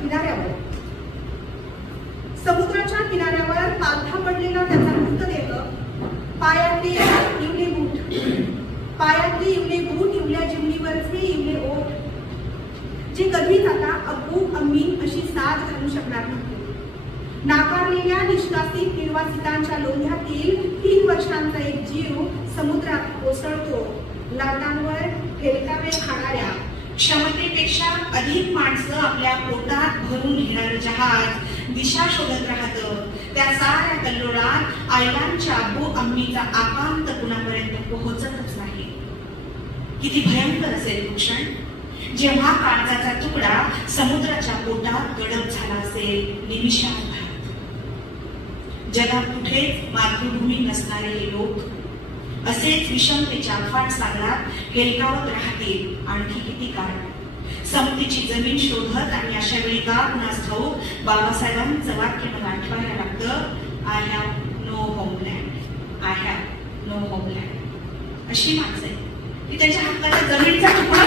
किनाऱ्यावर, समुद्राच्या किनाऱ्यावर पालथा पडलेला त्याचा मृतदेह, पायातले इवले बूट, पायातले इवले बूट, इवल्या जिवणीवरचे इवले ओठ, जे कधीच आता अब्बू अम्मी अशी साथ घालू शकणार नव्हते. नाकारलेल्या निष्कासित निर्वासितांच्या लोंढ्यातील 3 वर्षांचा एक जीव समुद्रात कोसळतो. लाटांवर हेलकावे खाणाऱ्या, क्षमतेपेक्षा अधिक माणसं आपल्या पोटात भरून घेणारं जहाज दिशा शोधत राहतं. त्या साऱ्या कल्लोळात आयलांच्या अब्बू अम्मीचा आकांत कुणापर्यंत पोहोचतच नाही. किती भयंकर असेल क्षण जेव्हा काळजाचा तुकडा समुद्राच्या पोटात गडप झाला असेल निमिषार्धात. जगात कुठेच मातृभूमी नसणारे हे लोक असेच विषमतेच्या अफाट सागरात हेलकावत राहतील आणखी किती काळ. समतीची जमीन शोधत आणि अशा वेळी का कुणास ठाऊक बाबासाहेबांचं वाक्य मला आठवायला लागतं, I have no homeland, I have no homeland. अशी माणसं आहे की त्यांच्या हक्काच्या जमिनीचा तुकडा